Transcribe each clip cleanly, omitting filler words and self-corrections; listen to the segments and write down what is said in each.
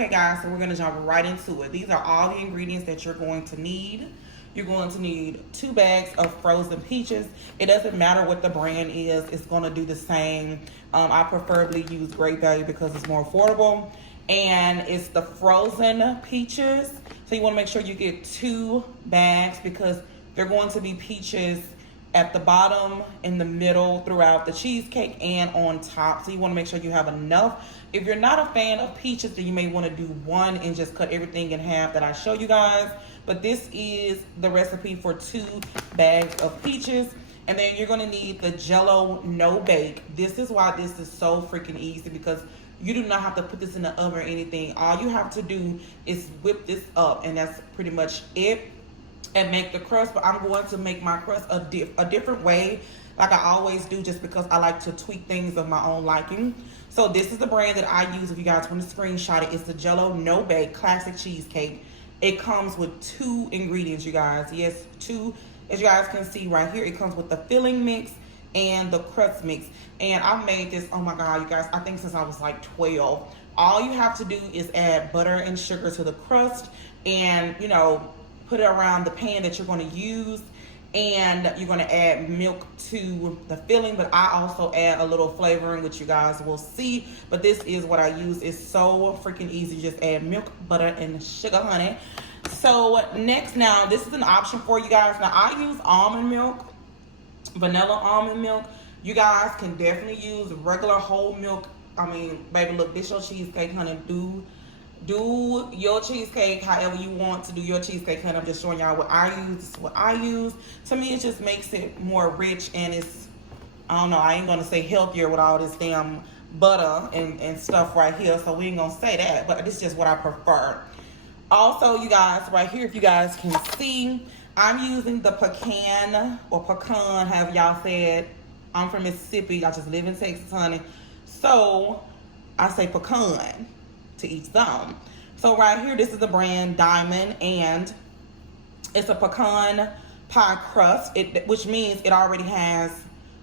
Okay guys, so we're gonna jump right into it. These are all the ingredients that you're going to need. You're going to need 2 bags of frozen peaches. It doesn't matter what the brand is, it's gonna do the same. I preferably use Great Value because it's more affordable. And it's the frozen peaches. So you wanna make sure you get 2 bags because they're going to be peaches at the bottom, in the middle, throughout the cheesecake, and on top. So you wanna make sure you have enough. If you're not a fan of peaches, then you may wanna do 1 and just cut everything in half that I show you guys. But this is the recipe for 2 bags of peaches. And then you're gonna need the Jell-O no bake. This is why this is so freaking easy, because you do not have to put this in the oven or anything. All you have to do is whip this up, and that's pretty much it. And make the crust. But I'm going to make my crust a different way, like I always do, just because I like to tweak things of my own liking. So this is the brand that I use. If you guys want to screenshot it, it's the Jell-O no bake classic cheesecake. It comes with 2 ingredients, you guys. Yes, 2. As you guys can see right here, it comes with the filling mix and the crust mix. And I've made this, oh my god, you guys, I think since I was like 12. All you have to do is add butter and sugar to the crust, and you know, put it around the pan that you're going to use, and you're going to add milk to the filling. But I also add a little flavoring, which you guys will see. But this is what I use. It's so freaking easy. Just add milk, butter, and sugar, honey. So next, now this is an option for you guys. Now I use almond milk, vanilla almond milk. You guys can definitely use regular whole milk. I mean, baby, look, this your cheesecake, honey. Do your cheesecake however you want to do your cheesecake, honey. I'm just showing y'all what I use. This is what I use. To me, it just makes it more rich, and it's, I don't know, I ain't gonna say healthier with all this damn butter and stuff right here, so we ain't gonna say that, but this is just what I prefer. Also, you guys, right here, if you guys can see, I'm using the pecan, or pecan, however y'all say it. I'm from Mississippi. I just live in Texas, honey. So I say pecan, to each zone. So right here, this is the brand Diamond, and it's a pecan pie crust, which means it already has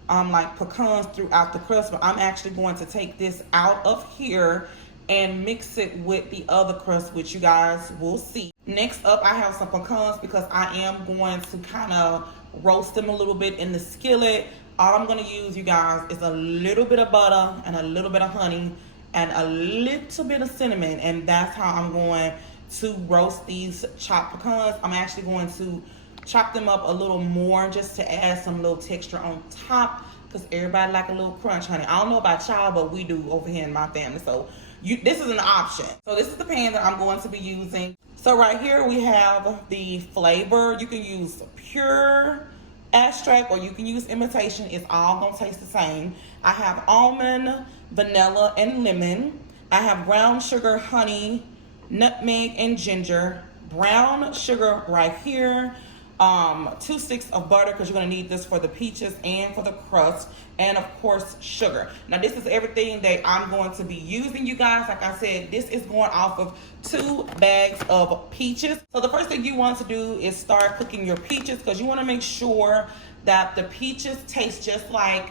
like pecans throughout the crust. But I'm actually going to take this out of here and mix it with the other crust, which you guys will see. Next up, I have some pecans because I am going to kind of roast them a little bit in the skillet. All I'm going to use, you guys, is a little bit of butter and a little bit of honey and a little bit of cinnamon, and that's how I'm going to roast these chopped pecans. I'm actually going to chop them up a little more just to add some little texture on top, because everybody like a little crunch, honey. I don't know about y'all, but we do over here in my family. So this is an option. So this is the pan that I'm going to be using. So right here we have the flavor. You can use pure extract or you can use imitation. It's all gonna taste the same. I have almond, vanilla, and lemon. I have brown sugar, honey, nutmeg, and ginger. Brown sugar right here. 2 sticks of butter, because you're gonna need this for the peaches and for the crust, and of course sugar. Now this is everything that I'm going to be using, you guys. Like I said, this is going off of 2 bags of peaches. So the first thing you want to do is start cooking your peaches, because you want to make sure that the peaches taste just like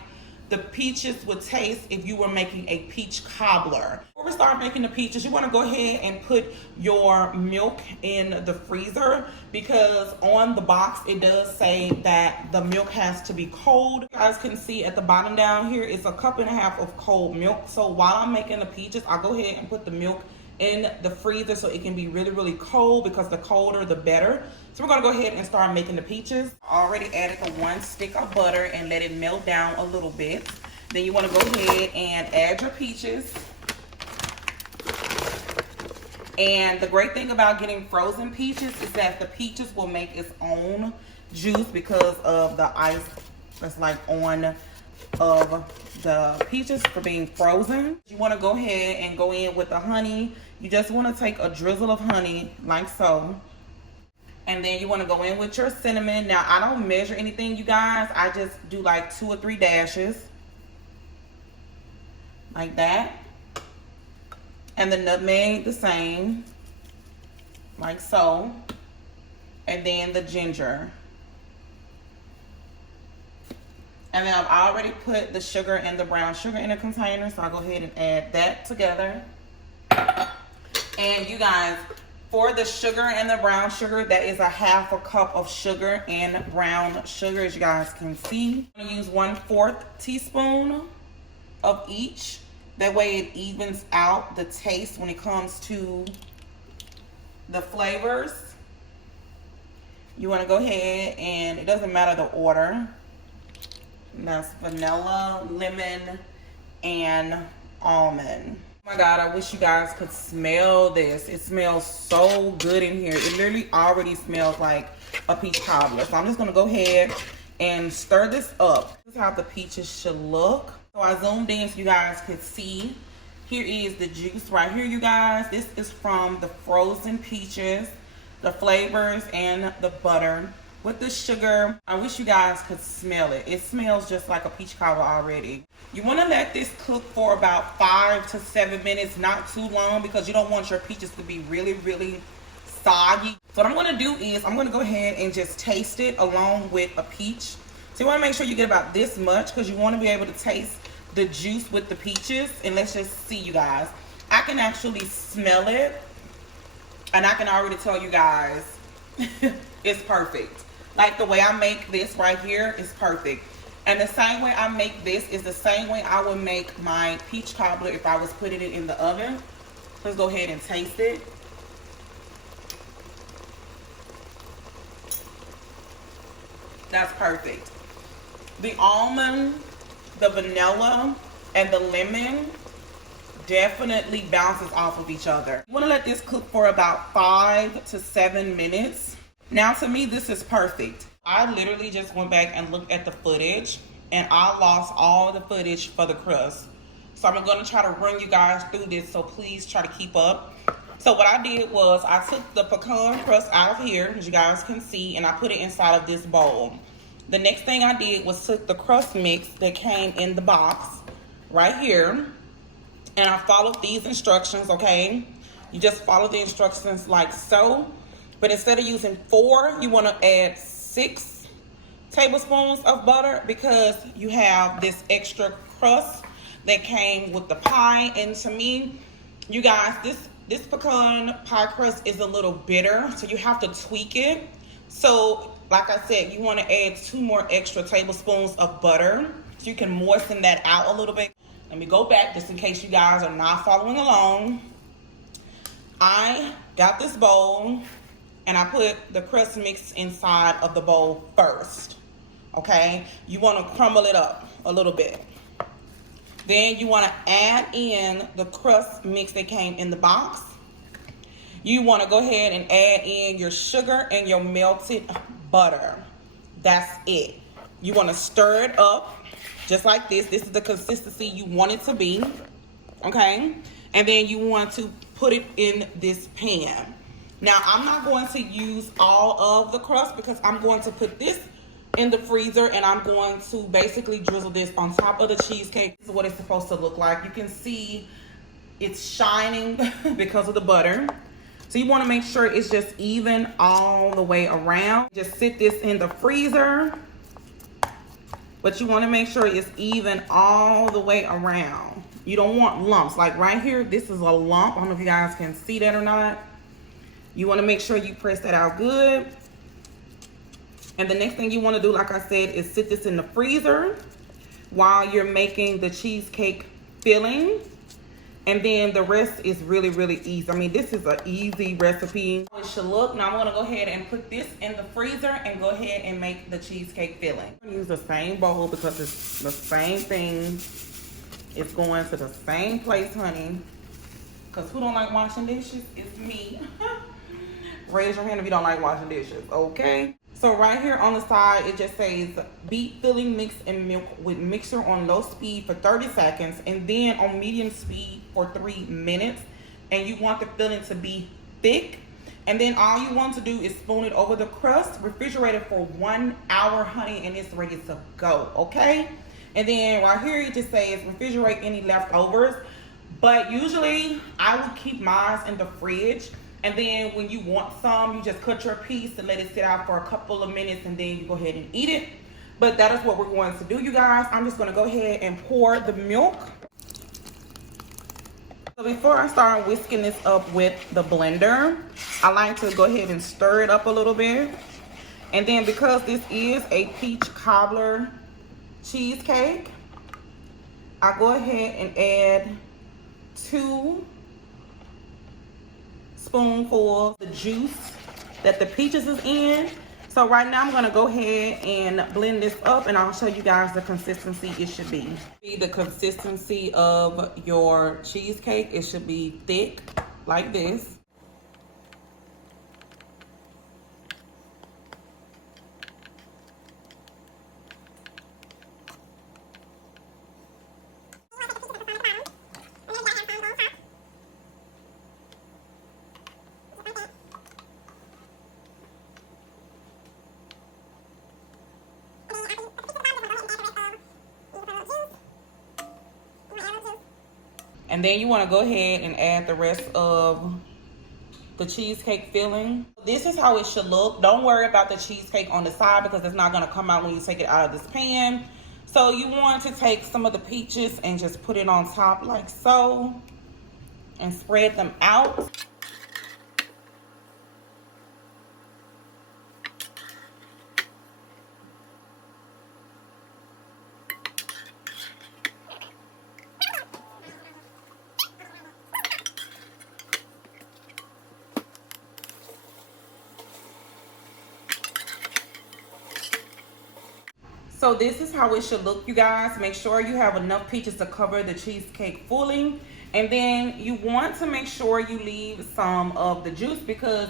the peaches would taste if you were making a peach cobbler. Before we start making the peaches, you want to go ahead and put your milk in the freezer, because on the box it does say that the milk has to be cold. You guys can see at the bottom down here, it's a 1.5 cups of cold milk. So while I'm making the peaches, I'll go ahead and put the milk in the freezer so it can be really, really cold, because the colder the better. So we're gonna go ahead and start making the peaches. I already added the 1 stick of butter and let it melt down a little bit. Then you wanna go ahead and add your peaches. And the great thing about getting frozen peaches is that the peaches will make its own juice because of the ice that's like on of the peaches for being frozen. You want to go ahead and go in with the honey. You just want to take a drizzle of honey like so, and then you want to go in with your cinnamon. Now I don't measure anything, you guys. I just do like 2 or 3 dashes like that, and the nutmeg the same like so, and then the ginger. And then I've already put the sugar and the brown sugar in a container, so I'll go ahead and add that together. And you guys, for the sugar and the brown sugar, that is a half a cup of sugar and brown sugar, as you guys can see. I'm gonna use 1/4 teaspoon of each. That way it evens out the taste when it comes to the flavors. You want to go ahead and, it doesn't matter the order. And that's vanilla, lemon, and almond. Oh my God, I wish you guys could smell this. It smells so good in here. It literally already smells like a peach cobbler. So I'm just gonna go ahead and stir this up. This is how the peaches should look. So I zoomed in so you guys could see. Here is the juice right here, you guys. This is from the frozen peaches, the flavors, and the butter with the sugar. I wish you guys could smell it. It smells just like a peach cobbler already. You want to let this cook for about 5 to 7 minutes, not too long, because you don't want your peaches to be really, really soggy. So what I'm going to do is I'm going to go ahead and just taste it along with a peach. So you want to make sure you get about this much, because you want to be able to taste the juice with the peaches. And let's just see, you guys. I can actually smell it, and I can already tell you guys it's perfect. Like the way I make this right here is perfect. And the same way I make this is the same way I would make my peach cobbler if I was putting it in the oven. Let's go ahead and taste it. That's perfect. The almond, the vanilla, and the lemon definitely bounces off of each other. You want to let this cook for about 5 to 7 minutes. Now to me, this is perfect. I literally just went back and looked at the footage, and I lost all the footage for the crust. So I'm going to try to run you guys through this, so please try to keep up. So what I did was I took the pecan crust out of here, as you guys can see, and I put it inside of this bowl. The next thing I did was took the crust mix that came in the box right here, and I followed these instructions, okay? You just follow the instructions like so. But instead of using 4, you want to add 6 tablespoons of butter, because you have this extra crust that came with the pie. And to me, you guys, this pecan pie crust is a little bitter, so you have to tweak it. So like I said, you want to add 2 more extra tablespoons of butter so you can moisten that out a little bit. Let me go back just in case you guys are not following along. I got this bowl, and I put the crust mix inside of the bowl first, okay? You want to crumble it up a little bit. Then you want to add in the crust mix that came in the box. You want to go ahead and add in your sugar and your melted butter. That's it. You want to stir it up just like this. This is the consistency you want it to be, okay? And then you want to put it in this pan. Now, I'm not going to use all of the crust because I'm going to put this in the freezer, and I'm going to basically drizzle this on top of the cheesecake. This is what it's supposed to look like. You can see it's shining because of the butter. So you want to make sure it's just even all the way around. Just sit this in the freezer, but you want to make sure it's even all the way around. You don't want lumps. Like right here, this is a lump. I don't know if you guys can see that or not. You want to make sure you press that out good. And the next thing you want to do, like I said, is sit this in the freezer while you're making the cheesecake filling. And then the rest is really, really easy. I mean, this is an easy recipe. It should look. Now I'm going to go ahead and put this in the freezer and go ahead and make the cheesecake filling. I'm going to use the same bowl because it's the same thing. It's going to the same place, honey. Because who don't like washing dishes? It's me. Raise your hand if you don't like washing dishes, okay? So right here on the side, it just says beat filling mix and milk with mixer on low speed for 30 seconds and then on medium speed for 3 minutes. And you want the filling to be thick. And then all you want to do is spoon it over the crust, refrigerate it for 1 hour, honey, and it's ready to go, okay? And then right here, it just says refrigerate any leftovers. But usually, I would keep mine in the fridge. And then when you want some, you just cut your piece and let it sit out for a couple of minutes, and then you go ahead and eat it. But that is what we're going to do, you guys. I'm just going to go ahead and pour the milk. So before I start whisking this up with the blender, I like to go ahead and stir it up a little bit. And then because this is a peach cobbler cheesecake, I go ahead and add 2 spoonfuls of the juice that the peaches is in. So right now I'm gonna go ahead and blend this up, and I'll show you guys the consistency it should be. The consistency of your cheesecake, it should be thick like this. And then you want to go ahead and add the rest of the cheesecake filling. This is how it should look. Don't worry about the cheesecake on the side because it's not going to come out when you take it out of this pan. So you want to take some of the peaches and just put it on top like so and spread them out. So this is how it should look, you guys. Make sure you have enough peaches to cover the cheesecake fully. And then you want to make sure you leave some of the juice, because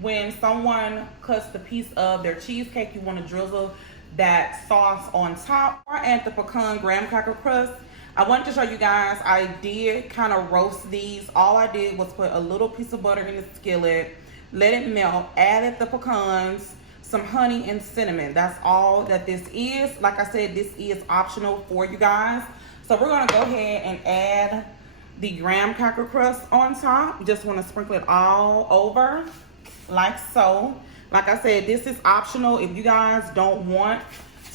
when someone cuts the piece of their cheesecake, you want to drizzle that sauce on top. Or add the pecan graham cracker crust. I wanted to show you guys, I did kind of roast these. All I did was put a little piece of butter in the skillet, let it melt, added the pecans, some honey and cinnamon. That's all that this is. Like I said, this is optional for you guys. So we're gonna go ahead and add the graham cracker crust on top. You just wanna sprinkle it all over like so. Like I said, this is optional. If you guys don't want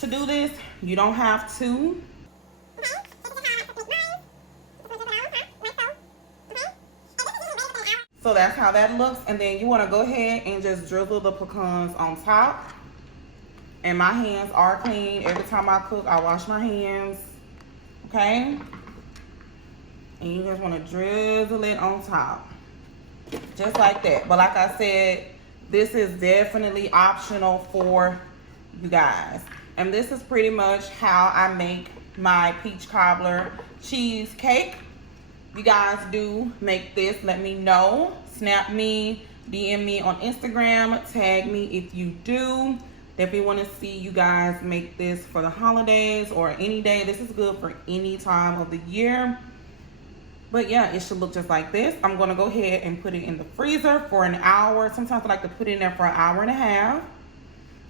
to do this, you don't have to. So that's how that looks. And then you want to go ahead and just drizzle the pecans on top. And my hands are clean. Every time I cook, I wash my hands. Okay? And you just want to drizzle it on top. Just like that. But like I said, this is definitely optional for you guys. And this is pretty much how I make my peach cobbler cheesecake. You guys do make this, let me know. Snap me, DM me on Instagram, tag me if you do. Definitely want to see you guys make this for the holidays or any day. This is good for any time of the year. But yeah, it should look just like this. I'm going to go ahead and put it in the freezer for an hour. Sometimes I like to put it in there for an hour and a half.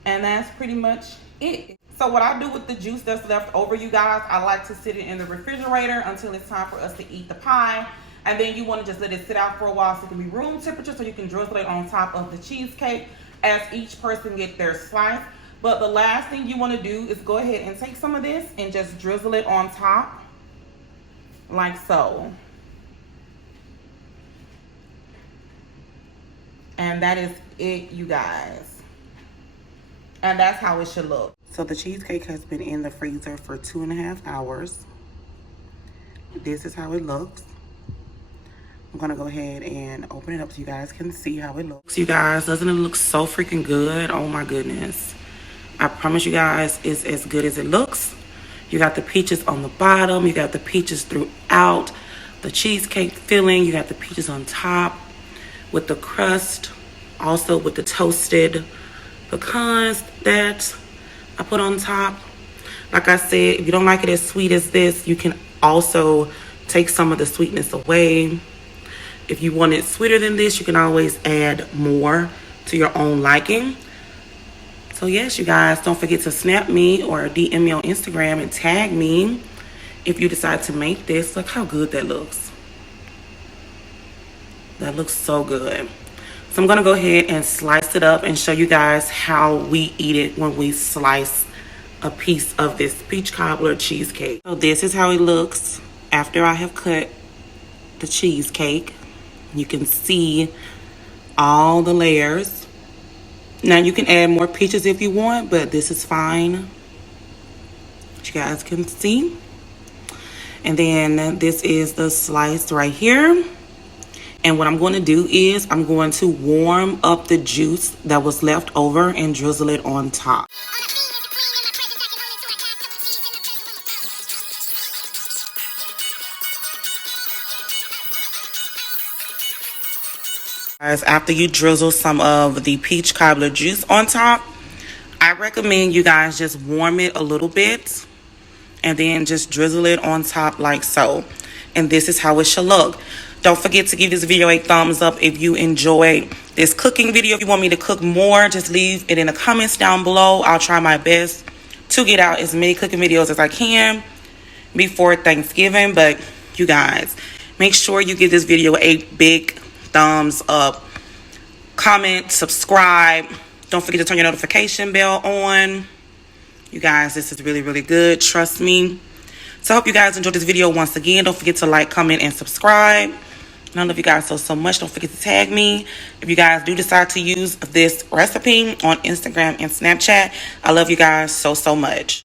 And that's pretty much it. So what I do with the juice that's left over, you guys, I like to sit it in the refrigerator until it's time for us to eat the pie. And then you want to just let it sit out for a while so it can be room temperature, so you can drizzle it on top of the cheesecake as each person get their slice. But the last thing you want to do is go ahead and take some of this and just drizzle it on top like so. And that is it, you guys. And that's how it should look. So the cheesecake has been in the freezer for 2.5 hours. This is how it looks. I'm gonna go ahead and open it up so you guys can see how it looks. You guys, doesn't it look so freaking good? Oh my goodness. I promise you guys, it's as good as it looks. You got the peaches on the bottom. You got the peaches throughout the cheesecake filling. You got the peaches on top with the crust. Also with the toasted pecans that I put on top. Like I said, if you don't like it as sweet as this, you can also take some of the sweetness away. If you want it sweeter than this, you can always add more to your own liking. So yes, you guys, don't forget to snap me or DM me on Instagram and tag me if you decide to make this. Look how good that looks. That looks so good. So I'm gonna go ahead and slice it up and show you guys how we eat it when we slice a piece of this peach cobbler cheesecake. So this is how it looks after I have cut the cheesecake. You can see all the layers. Now you can add more peaches if you want, but this is fine. You guys can see. And then this is the slice right here. And what I'm going to do is I'm going to warm up the juice that was left over and drizzle it on top. Guys, after you drizzle some of the peach cobbler juice on top, I recommend you guys just warm it a little bit and then just drizzle it on top like so. And this is how it should look. Don't forget to give this video a thumbs up if you enjoyed this cooking video. If you want me to cook more, just leave it in the comments down below. I'll try my best to get out as many cooking videos as I can before Thanksgiving. But you guys, make sure you give this video a big thumbs up, comment, subscribe. Don't forget to turn your notification bell on. You guys, this is really, really good. Trust me. So I hope you guys enjoyed this video once again. Don't forget to like, comment, and subscribe. And I love you guys so much. Don't forget to tag me if you guys do decide to use this recipe on Instagram and Snapchat. I love you guys so much.